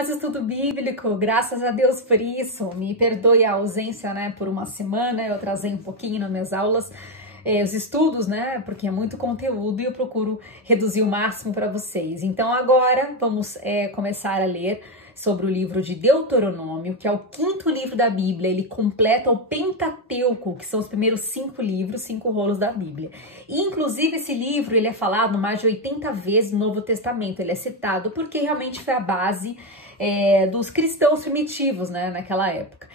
mais estudo bíblico, graças a Deus por isso. Me perdoe a ausência, né, por uma semana, eu trazei um pouquinho nas minhas aulas, os estudos, né, porque é muito conteúdo e eu procuro reduzir o máximo para vocês. Então agora vamos começar a ler sobre o livro de Deuteronômio, que é o quinto livro da Bíblia. Ele completa o Pentateuco, que são os primeiros 5 livros, 5 rolos da Bíblia. E, inclusive, esse livro ele é falado mais de 80 vezes no Novo Testamento. Ele é citado porque realmente foi a base dos cristãos primitivos, né, naquela época.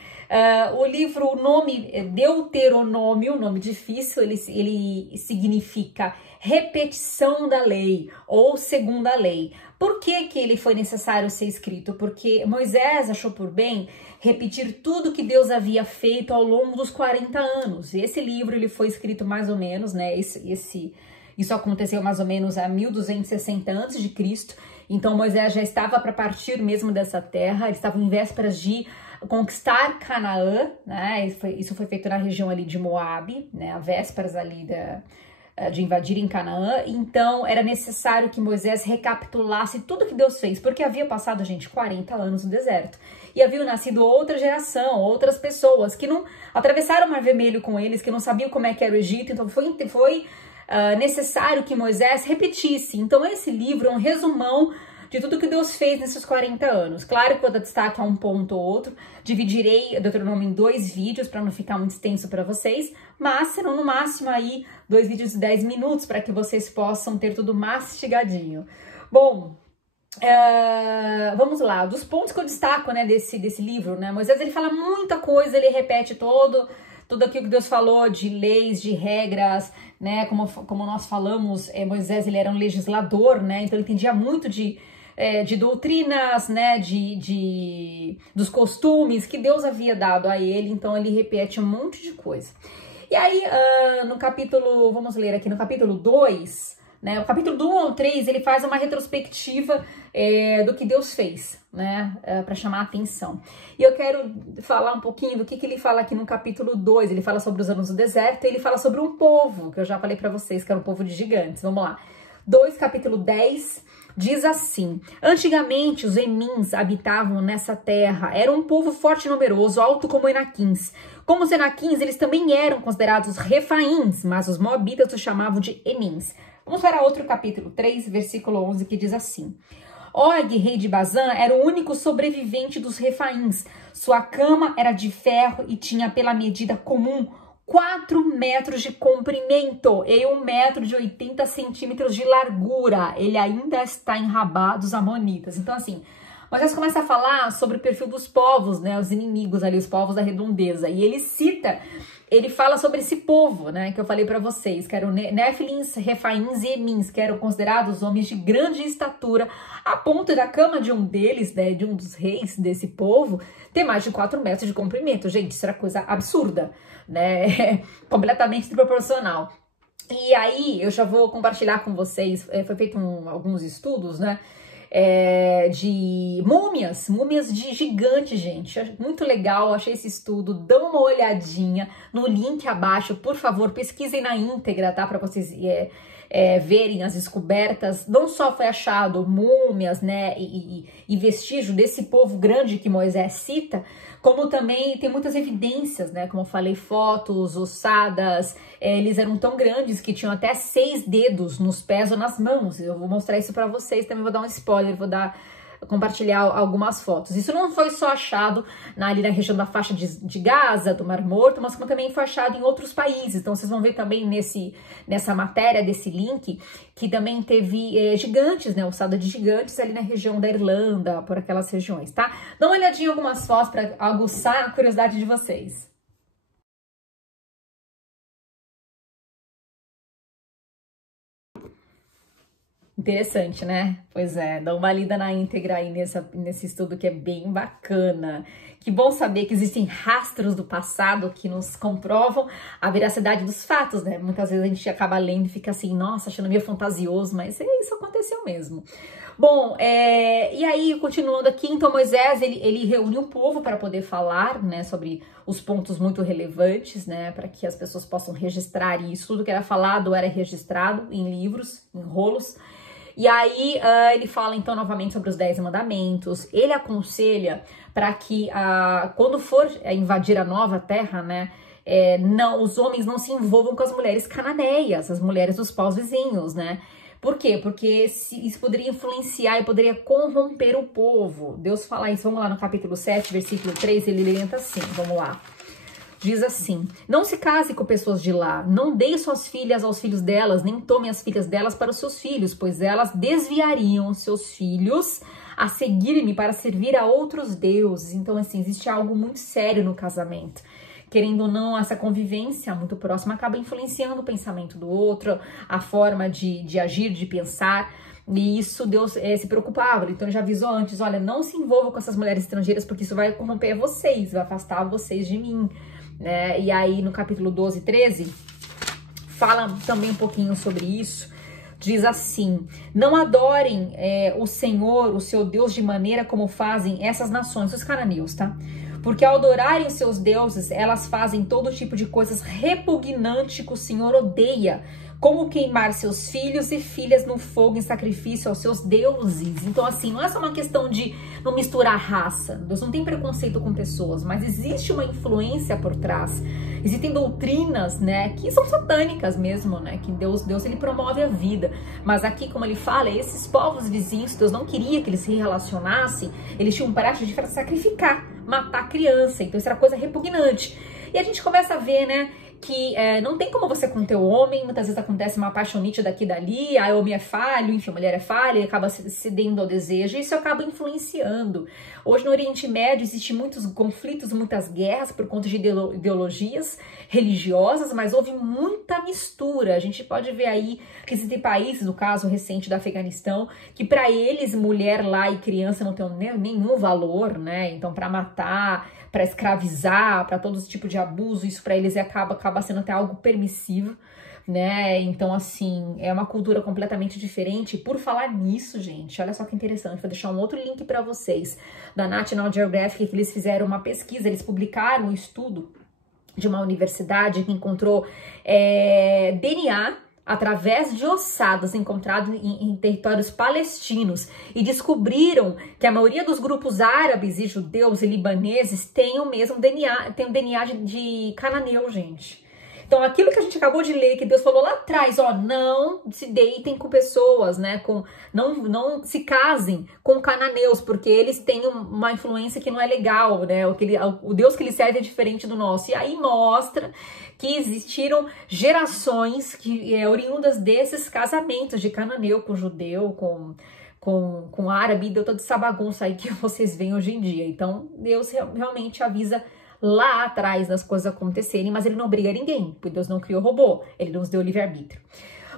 O livro, o nome Deuteronômio, nome difícil, ele significa repetição da lei ou segunda lei. Por que ele foi necessário ser escrito? Porque Moisés achou por bem repetir tudo que Deus havia feito ao longo dos 40 anos. E esse livro ele foi escrito mais ou menos, né? Isso aconteceu mais ou menos a 1260 a.C. Então Moisés já estava para partir mesmo dessa terra, ele estava em vésperas de conquistar Canaã, né? Isso foi feito na região ali de Moabe, né? A vésperas ali de invadirem Canaã. Então era necessário que Moisés recapitulasse tudo que Deus fez, porque havia passado, gente, 40 anos no deserto. E havia nascido outra geração, outras pessoas que não atravessaram o Mar Vermelho com eles, que não sabiam como é que era o Egito. Então foi necessário que Moisés repetisse. Então esse livro é um resumão de tudo que Deus fez nesses 40 anos. Claro que vou dar destaque a um ponto ou outro, dividirei Deuteronômio em 2 vídeos para não ficar muito extenso para vocês, mas serão no máximo aí 2 vídeos de 10 minutos para que vocês possam ter tudo mastigadinho. Bom, vamos lá, dos pontos que eu destaco, né, desse livro, né, Moisés ele fala muita coisa, ele repete tudo aquilo que Deus falou de leis, de regras, né, como nós falamos, Moisés ele era um legislador, né, então ele entendia muito de doutrinas, né, dos costumes que Deus havia dado a ele, então ele repete um monte de coisa. E aí, no capítulo, vamos ler aqui, no capítulo 2, né, o capítulo do 1 ao 3, ele faz uma retrospectiva do que Deus fez, né, para chamar a atenção. E eu quero falar um pouquinho do que ele fala aqui no capítulo 2, ele fala sobre os anos do deserto, e ele fala sobre um povo, que eu já falei para vocês, que era um povo de gigantes. Vamos lá. 2, capítulo 10, diz assim: antigamente os Emins habitavam nessa terra, era um povo forte e numeroso, alto como Enaquins. Como os Enaquins, eles também eram considerados Refaíns, mas os Moabitas os chamavam de Emins. Vamos para outro capítulo 3, versículo 11, que diz assim: Og, rei de Bazã, era o único sobrevivente dos Refaíns. Sua cama era de ferro e tinha pela medida comum 4 metros de comprimento e 1 metro de 80 centímetros de largura. Ele ainda está em Rabá dos Amonitas. Então, assim, Moisés começa a falar sobre o perfil dos povos, né? Os inimigos ali, os povos da redondeza. E ele fala sobre esse povo, né? Que eu falei para vocês, que eram Néfilins, Refaíns e Emins, que eram considerados homens de grande estatura, a ponto da cama de um deles, né? De um dos reis desse povo, ter mais de 4 metros de comprimento. Gente, isso era coisa absurda, né? Completamente desproporcional. E aí, eu já vou compartilhar com vocês, foi feito alguns estudos, né? De múmias de gigante, gente. Muito legal, achei esse estudo. Dão uma olhadinha no link abaixo, por favor, pesquisem na íntegra, tá? Para vocês verem as descobertas. Não só foi achado múmias, né, e vestígio desse povo grande que Moisés cita, como também tem muitas evidências, né, como eu falei, fotos, ossadas, eles eram tão grandes que tinham até 6 dedos nos pés ou nas mãos. Eu vou mostrar isso para vocês, também vou dar um spoiler, compartilhar algumas fotos. Isso não foi só achado ali na região da faixa de Gaza, do Mar Morto, mas como também foi achado em outros países. Então vocês vão ver também nessa matéria desse link que também teve gigantes, né, ossada de gigantes ali na região da Irlanda, por aquelas regiões, tá? Dá uma olhadinha em algumas fotos para aguçar a curiosidade de vocês. Interessante, né? Pois é, dá uma lida na íntegra aí nesse estudo que é bem bacana. Que bom saber que existem rastros do passado que nos comprovam a veracidade dos fatos, né? Muitas vezes a gente acaba lendo e fica assim, nossa, achando meio fantasioso, mas isso aconteceu mesmo. Bom, e aí, continuando aqui, então Moisés, ele reuniu o povo para poder falar, né, sobre os pontos muito relevantes, né, para que as pessoas possam registrar isso. Tudo que era falado era registrado em livros, em rolos. E aí ele fala então novamente sobre os 10 mandamentos. Ele aconselha para que quando for invadir a nova terra, né, os homens não se envolvam com as mulheres cananeias, as mulheres dos paus vizinhos, né? Por quê? Porque isso poderia influenciar e poderia corromper o povo. Deus fala isso, vamos lá no capítulo 7, versículo 3, ele orienta assim, vamos lá. Diz assim: não se case com pessoas de lá, não dê suas filhas aos filhos delas, nem tome as filhas delas para os seus filhos, pois elas desviariam seus filhos a seguir-me para servir a outros deuses. Então, assim, existe algo muito sério no casamento. Querendo ou não, essa convivência muito próxima acaba influenciando o pensamento do outro, a forma de agir, de pensar. E isso Deus se preocupava. Então, ele já avisou antes: olha, não se envolva com essas mulheres estrangeiras, porque isso vai corromper vocês, vai afastar vocês de mim. Né? E aí no capítulo 12 e 13 fala também um pouquinho sobre isso. Diz assim: não adorem o Senhor, o seu Deus, de maneira como fazem essas nações, os cananeus, tá? Porque ao adorarem os seus deuses, elas fazem todo tipo de coisas repugnantes que o Senhor odeia, como queimar seus filhos e filhas no fogo em sacrifício aos seus deuses. Então, assim, não é só uma questão de não misturar raça. Deus não tem preconceito com pessoas, mas existe uma influência por trás. Existem doutrinas, né, que são satânicas mesmo, né, que Deus ele promove a vida. Mas aqui, como ele fala, esses povos vizinhos, Deus não queria que eles se relacionassem, eles tinham prática de sacrificar, matar a criança. Então, isso era coisa repugnante. E a gente começa a ver, né, que não tem como você conter o homem. Muitas vezes acontece uma paixonite daqui e dali, o homem é falho, enfim, a mulher é falha, ele acaba cedendo ao desejo, e isso acaba influenciando. Hoje no Oriente Médio existem muitos conflitos, muitas guerras por conta de ideologias religiosas, mas houve muita mistura. A gente pode ver aí que existem países, no caso recente do Afeganistão, que para eles mulher lá e criança não tem nenhum valor, né? Então, para matar, para escravizar, para todo esse tipo de abuso, isso para eles acaba sendo até algo permissivo, né? Então, assim, é uma cultura completamente diferente. E por falar nisso, gente, olha só que interessante, vou deixar um outro link para vocês, da National Geographic, que eles fizeram uma pesquisa, eles publicaram um estudo de uma universidade que encontrou DNA através de ossadas encontrados em territórios palestinos, e descobriram que a maioria dos grupos árabes e judeus e libaneses tem o mesmo DNA, tem o DNA de cananeu, gente. Então, aquilo que a gente acabou de ler, que Deus falou lá atrás, ó, não se deitem com pessoas, né, não se casem com cananeus, porque eles têm uma influência que não é legal, né, o Deus que eles servem é diferente do nosso. E aí mostra que existiram gerações oriundas desses casamentos de cananeu com judeu, com árabe, deu toda essa bagunça aí que vocês veem hoje em dia. Então, Deus realmente avisa lá atrás das coisas acontecerem, mas ele não obriga ninguém, porque Deus não criou robô, ele nos deu livre-arbítrio.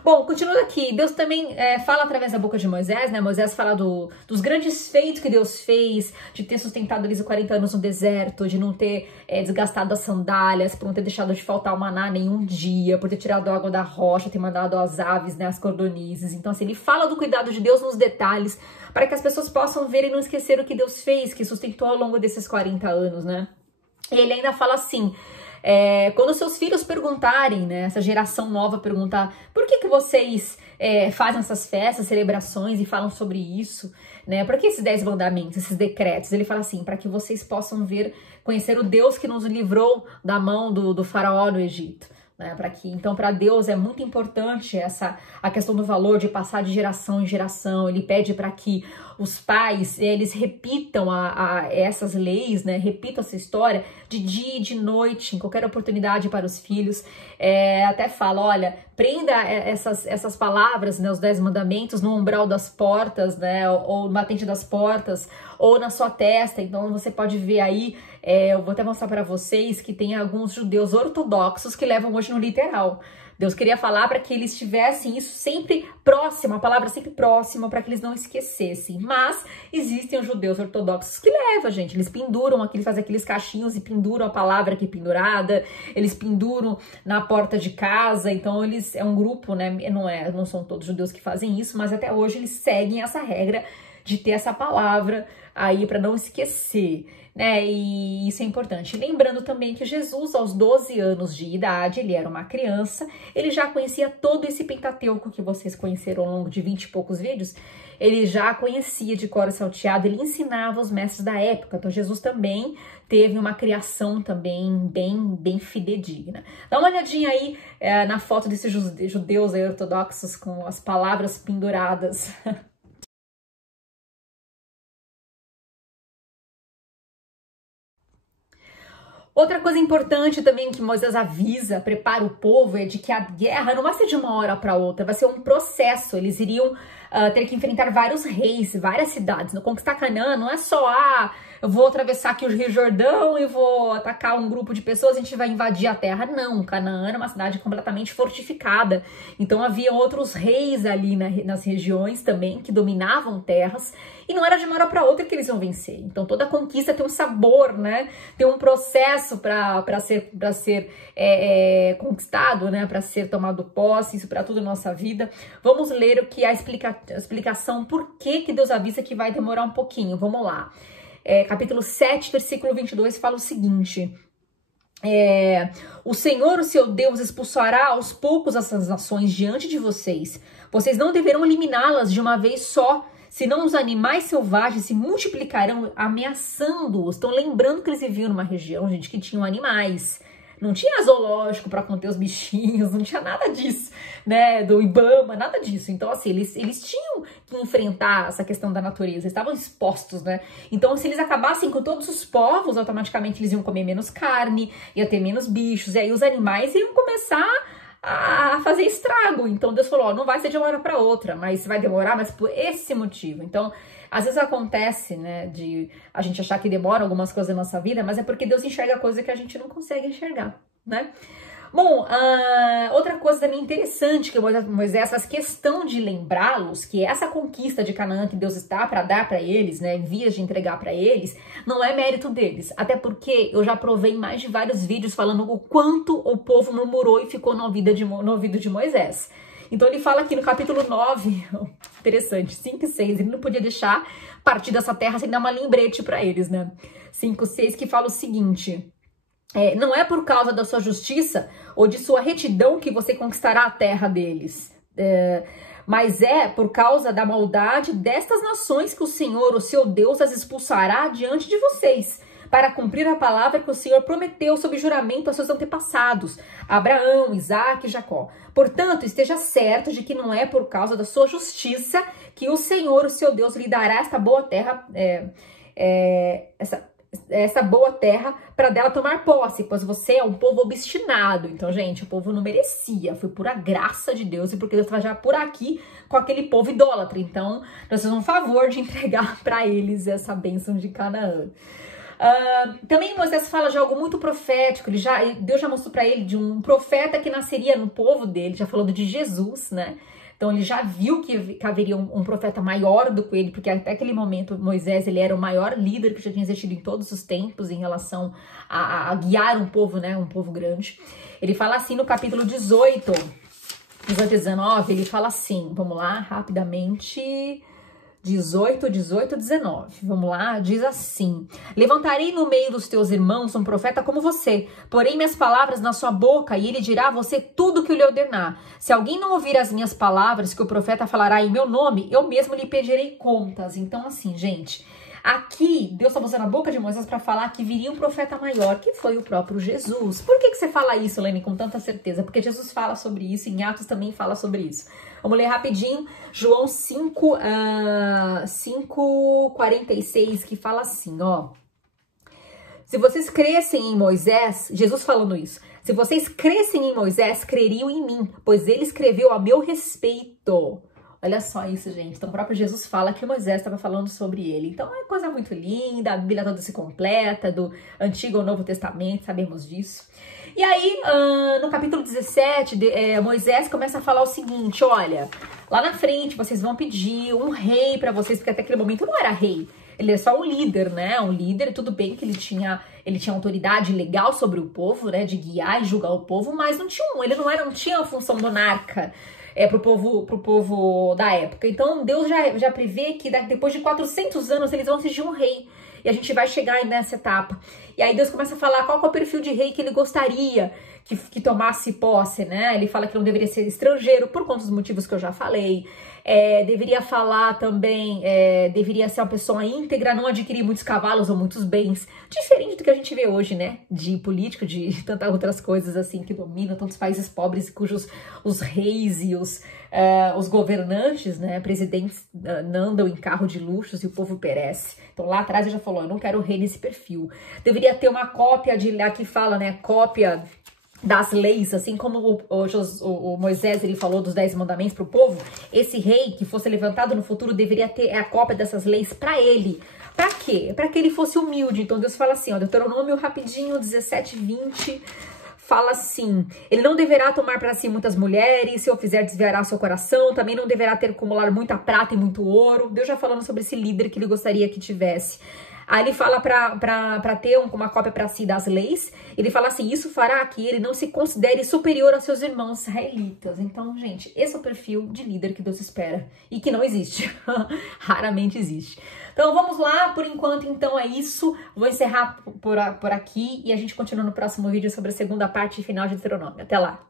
Bom, continuando aqui, Deus também fala através da boca de Moisés, né? Moisés fala dos grandes feitos que Deus fez, de ter sustentado eles 40 anos no deserto, de não ter desgastado as sandálias, por não ter deixado de faltar o maná nenhum dia, por ter tirado a água da rocha, ter mandado as aves, né, as cordonizes. Então, assim, ele fala do cuidado de Deus nos detalhes, para que as pessoas possam ver e não esquecer o que Deus fez, que sustentou ao longo desses 40 anos, né? E ele ainda fala assim: quando seus filhos perguntarem, né, essa geração nova perguntar, por que vocês fazem essas festas, celebrações e falam sobre isso, né? Por que esses 10 mandamentos, esses decretos? Ele fala assim: para que vocês possam conhecer o Deus que nos livrou da mão do faraó no Egito. Né, então, para Deus é muito importante a questão do valor de passar de geração em geração. Ele pede para que os pais eles repitam essas leis, né, repitam essa história de dia e de noite, em qualquer oportunidade para os filhos. Até fala, olha, prenda essas palavras, né, os 10 mandamentos, no umbral das portas, né, ou no batente das portas, ou na sua testa. Então você pode ver aí, eu vou até mostrar para vocês que tem alguns judeus ortodoxos que levam hoje no literal. Deus queria falar para que eles tivessem isso sempre próximo, a palavra sempre próxima, para que eles não esquecessem. Mas existem os judeus ortodoxos que levam, gente. Eles penduram, eles fazem aqueles cachinhos e penduram a palavra aqui pendurada, eles penduram na porta de casa. Então, é um grupo, né? Não são todos judeus que fazem isso, mas até hoje eles seguem essa regra de ter essa palavra aí para não esquecer, né? E isso é importante. Lembrando também que Jesus, aos 12 anos de idade, ele era uma criança, ele já conhecia todo esse Pentateuco que vocês conheceram ao longo de 20 e poucos vídeos, ele já conhecia de cor e salteado, ele ensinava os mestres da época. Então Jesus também teve uma criação também bem fidedigna. Dá uma olhadinha aí na foto desses judeus aí ortodoxos com as palavras penduradas. Outra coisa importante também que Moisés avisa, prepara o povo, é de que a guerra não vai ser de uma hora para outra, vai ser um processo. Eles iriam ter que enfrentar vários reis, várias cidades. No conquistar Canaã não é só, eu vou atravessar aqui o Rio Jordão e vou atacar um grupo de pessoas, a gente vai invadir a terra. Não, Canaã era uma cidade completamente fortificada. Então havia outros reis ali nas regiões também que dominavam terras. E não era de uma hora para outra que eles iam vencer. Então toda conquista tem um sabor, né? Tem um processo para ser conquistado, né? Para ser tomado posse, isso para toda a nossa vida. Vamos ler o que é a explicação por que Deus avisa que vai demorar um pouquinho. Vamos lá. Capítulo 7, versículo 22 fala o seguinte: o Senhor, o seu Deus, expulsará aos poucos essas nações diante de vocês. Vocês não deverão eliminá-las de uma vez só, senão os animais selvagens se multiplicarão ameaçando-os. Estão lembrando que eles viviam numa região, gente, que tinham animais. Não tinha zoológico para conter os bichinhos, não tinha nada disso, né? Do Ibama, nada disso. Então, assim, eles tinham que enfrentar essa questão da natureza, eles estavam expostos, né? Então, se eles acabassem com todos os povos, automaticamente eles iam comer menos carne, ia ter menos bichos, e aí os animais iam começar a fazer estrago. Então Deus falou, não vai ser de uma hora para outra, mas vai demorar, mas por esse motivo. Então, às vezes acontece, né, de a gente achar que demora algumas coisas na nossa vida, mas é porque Deus enxerga coisa que a gente não consegue enxergar, né? Bom, outra coisa também interessante que Moisés faz questão de lembrá-los, que essa conquista de Canaã que Deus está para dar para eles, né, em vias de entregar para eles, não é mérito deles. Até porque eu já provei em mais de vários vídeos falando o quanto o povo murmurou e ficou no ouvido de Moisés. Então ele fala aqui no capítulo 9, interessante, 5 e 6, ele não podia deixar partir dessa terra sem dar uma lembrete para eles, né? 5 e 6 que fala o seguinte: não é por causa da sua justiça ou de sua retidão que você conquistará a terra deles, mas é por causa da maldade destas nações que o Senhor, o seu Deus, as expulsará diante de vocês, para cumprir a palavra que o Senhor prometeu sob juramento aos seus antepassados, Abraão, Isaque e Jacó. Portanto, esteja certo de que não é por causa da sua justiça que o Senhor, o seu Deus, lhe dará esta boa terra, essa boa terra para dela tomar posse, pois você é um povo obstinado. Então, gente, o povo não merecia, foi por a graça de Deus e porque Deus estava já por aqui com aquele povo idólatra. Então, nós fizemos um favor de entregar para eles essa bênção de Canaã. Também Moisés fala de algo muito profético. Deus já mostrou para ele de um profeta que nasceria no povo dele, já falando de Jesus, né? Então ele já viu que haveria um profeta maior do que ele, porque até aquele momento Moisés ele era o maior líder que já tinha existido em todos os tempos em relação a guiar um povo, né? Um povo grande. Ele fala assim no capítulo 18 e 19, ele fala assim, vamos lá, rapidamente... 18, 19, vamos lá, diz assim: levantarei no meio dos teus irmãos um profeta como você, porém minhas palavras na sua boca e ele dirá a você tudo o que eu lhe ordenar. Se alguém não ouvir as minhas palavras que o profeta falará em meu nome, eu mesmo lhe pedirei contas. Então assim, gente, aqui Deus está usando a boca de Moisés para falar que viria um profeta maior, que foi o próprio Jesus. Por que você fala isso, Lene, com tanta certeza? Porque Jesus fala sobre isso, em Atos também fala sobre isso. Vamos ler rapidinho, João 5:46, que fala assim, ó. Se vocês crescem em Moisés, Jesus falando isso, se vocês crescem em Moisés, creriam em mim, pois ele escreveu a meu respeito. Olha só isso, gente. Então, o próprio Jesus fala que Moisés estava falando sobre ele. Então, é coisa muito linda, a Bíblia toda se completa, do Antigo ao Novo Testamento, sabemos disso. E aí, no capítulo 17, Moisés começa a falar o seguinte, olha, lá na frente vocês vão pedir um rei para vocês, porque até aquele momento não era rei. Ele é só um líder, né? Um líder, tudo bem que ele tinha autoridade legal sobre o povo, né? De guiar e julgar o povo, mas não tinha ele não tinha a função monarca. pro povo da época. Então Deus já prevê que depois de 400 anos eles vão exigir um rei. E a gente vai chegar nessa etapa. E aí Deus começa a falar qual que é o perfil de rei que ele gostaria que tomasse posse, né? Ele fala que não deveria ser estrangeiro, por conta dos motivos que eu já falei. Deveria falar também, deveria ser uma pessoa íntegra, não adquirir muitos cavalos ou muitos bens. Diferente do que a gente vê hoje, né? De político, de tantas outras coisas assim que dominam tantos países pobres, cujos os reis e os governantes, né, presidentes, andam em carro de luxos e o povo perece. Então lá atrás ele já falou, eu não quero rei nesse perfil. Deveria ter uma cópia aqui fala, né, cópia das leis, assim como o Moisés ele falou dos 10 mandamentos para o povo. Esse rei que fosse levantado no futuro deveria ter a cópia dessas leis para ele. Para quê? Para que ele fosse humilde. Então Deus fala assim, ó, Deuteronômio rapidinho, 17:20, fala assim, ele não deverá tomar para si muitas mulheres, se eu fizer desviará seu coração, também não deverá ter acumular muita prata e muito ouro. Deus já falando sobre esse líder que ele gostaria que tivesse. Aí ele fala para ter uma cópia para si das leis. Ele fala assim, isso fará que ele não se considere superior aos seus irmãos israelitas. Então, gente, esse é o perfil de líder que Deus espera e que não existe. Raramente existe. Então, vamos lá. Por enquanto, então, é isso. Vou encerrar por aqui e a gente continua no próximo vídeo sobre a segunda parte final de Deuteronômio. Até lá!